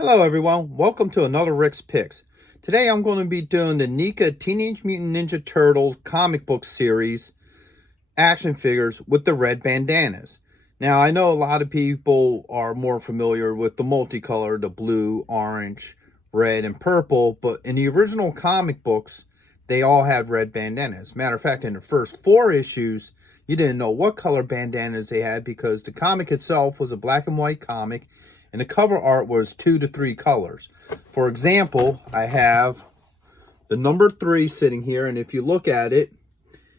Hello everyone, welcome to another Rick's Picks. Today I'm going to be doing the NECA Teenage Mutant Ninja Turtles comic book series action figures with the red bandanas. Now I know a lot of people are more familiar with the multicolor, the blue, orange, red, and purple, but in the original comic books they all had red bandanas. Matter of fact, in the first 4 issues you didn't know what color bandanas they had because the comic itself was a black and white comic and the cover art was 2 to 3 colors. For example, I have the number 3 sitting here, and if you look at it,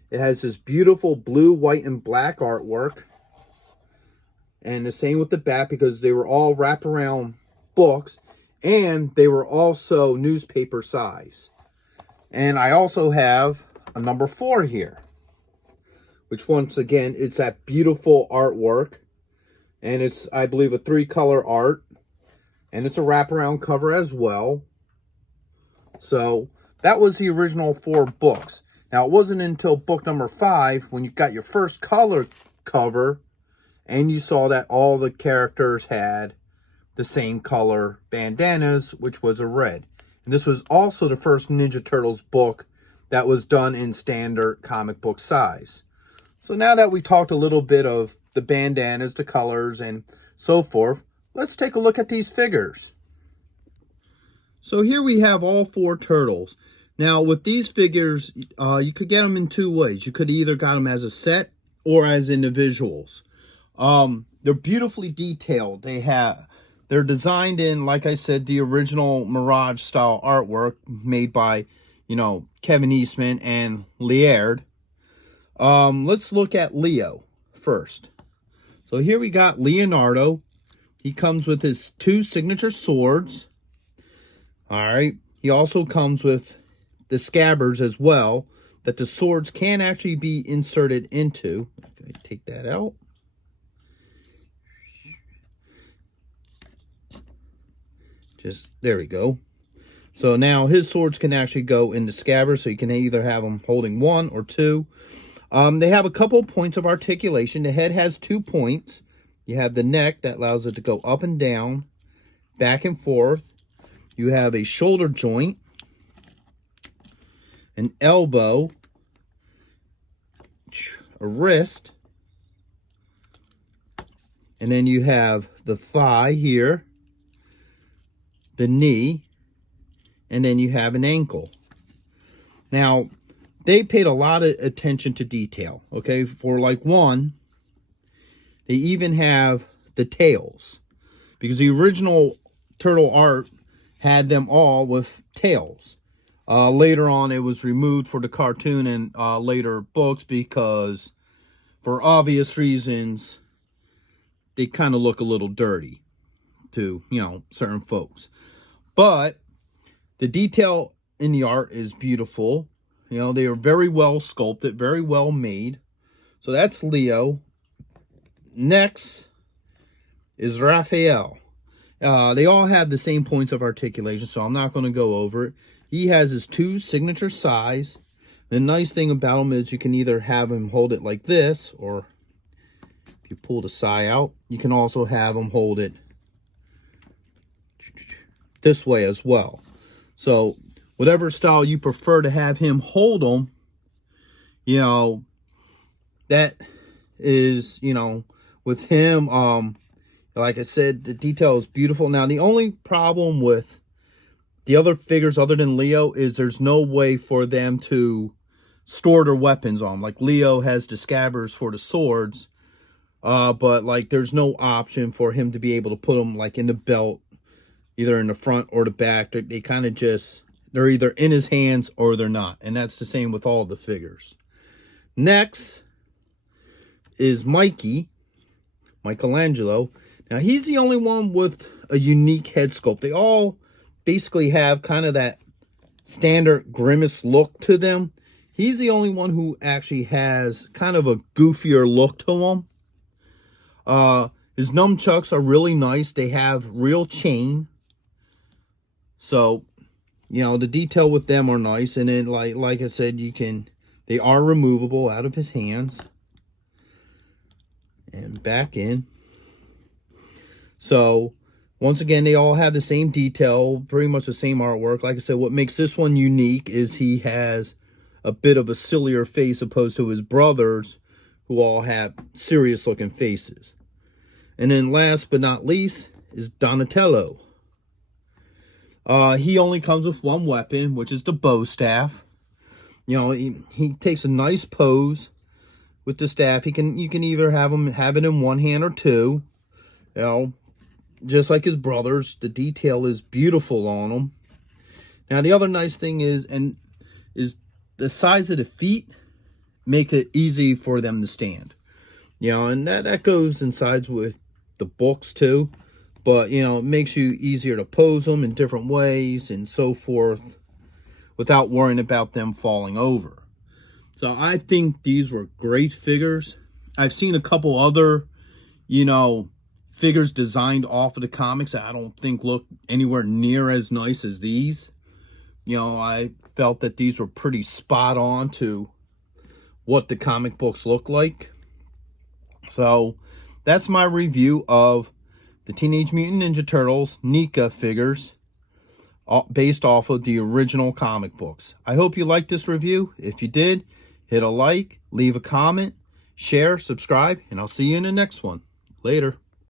it has this beautiful blue, white, and black artwork. And the same with the back because they were all wraparound books, and they were also newspaper size. And I also have a number 4 here, which once again, it's that beautiful artwork. And it's, I believe, a 3-color art. And it's a wraparound cover as well. So, that was the original 4 books. Now, it wasn't until book number 5, when you got your first color cover, and you saw that all the characters had the same color bandanas, which was a red. And this was also the first Ninja Turtles book that was done in standard comic book size. So now that we talked a little bit of the bandanas, the colors, and so forth, let's take a look at these figures. So here we have all 4 turtles. Now with these figures, you could get them in 2 ways. You could either got them as a set or as individuals. They're beautifully detailed. They're designed in, like I said, the original Mirage style artwork made by, Kevin Eastman and Laird. Let's look at Leo first. So here we got Leonardo. He comes with his 2 signature swords. All right. He also comes with the scabbards as well, that the swords can actually be inserted into. If I take that out. There we go. So now his swords can actually go in the scabbard, so you can either have them holding 1 or 2. They have a couple points of articulation. The head has 2 points. You have the neck that allows it to go up and down, back and forth. You have a shoulder joint, an elbow, a wrist, and then you have the thigh here, the knee, and then you have an ankle. Now, they paid a lot of attention to detail, okay? For like one, they even have the tails. Because the original turtle art had them all with tails. Later on, it was removed for the cartoon and later books because, for obvious reasons, they kind of look a little dirty to, certain folks. But the detail in the art is beautiful. They are very well sculpted, very well made. So that's Leo. Next is Raphael. They all have the same points of articulation, so I'm not going to go over it. He has his 2 signature size. The nice thing about him is you can either have him hold it like this, or if you pull the sai out, you can also have him hold it this way as well. So whatever style you prefer to have him hold them, that is, with him, like I said, the detail is beautiful. Now, the only problem with the other figures other than Leo is there's no way for them to store their weapons on. Like Leo has the scabbards for the swords, but like there's no option for him to be able to put them like in the belt, either in the front or the back. They kind of just, they're either in his hands or they're not. And that's the same with all the figures. Next is Michelangelo. Now, he's the only one with a unique head sculpt. They all basically have kind of that standard grimace look to them. He's the only one who actually has kind of a goofier look to him. His nunchucks are really nice. They have real chain. So, the detail with them are nice. And then, like I said, they are removable out of his hands. And back in. So, Once again, they all have the same detail, pretty much the same artwork. Like I said, what makes this one unique is he has a bit of a sillier face opposed to his brothers, who all have serious looking faces. And then last but not least is Donatello. He only comes with one weapon, which is the bow staff. You know, he takes a nice pose with the staff. You can either have it in one hand or two. You know, just like his brothers, the detail is beautiful on him. Now, the other nice thing is the size of the feet make it easy for them to stand. You know, and that goes in sides with the books too. But, you know, it makes you easier to pose them in different ways and so forth without worrying about them falling over. So I think these were great figures. I've seen a couple other, you know, figures designed off of the comics that I don't think look anywhere near as nice as these. You know, I felt that these were pretty spot on to what the comic books look like. So that's my review of the Teenage Mutant Ninja Turtles NECA figures based off of the original comic books. I hope you liked this review. If you did, hit a like, leave a comment, share, subscribe, and I'll see you in the next one. Later.